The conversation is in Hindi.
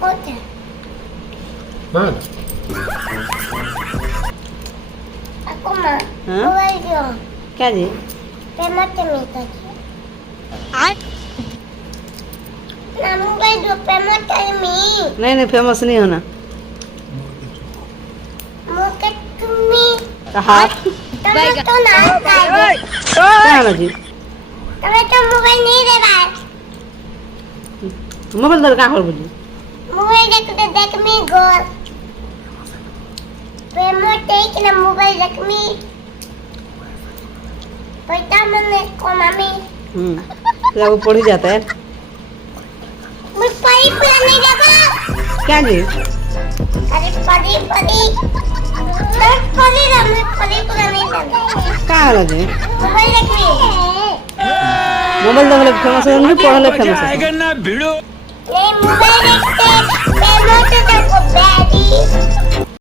होते हाँ aku mah Hah? mobil dia क्या जी pemat minta ना मोबाइल जो pemat mi नहीं नहीं फेमस नहीं होना muka tumi कहा kamu tu nak काय क्या ना जी kamu tu मोबाइल नहीं दे बार मोबाइल दर का कर बोली मोबाइल देख मी गोल pemat take na मोबाइल देख मी पैसा मने को मम्मी जब वो पढ़ ही जाता है मैं परी पूरा नहीं देखा क्या जी अरे परी परी मैं परी पूरा नहीं देखा क्या है जी मोबाइल देख मी मोबाइल दर फेमस है नहीं पढ़ले फेमस है नहीं मोबाइल देख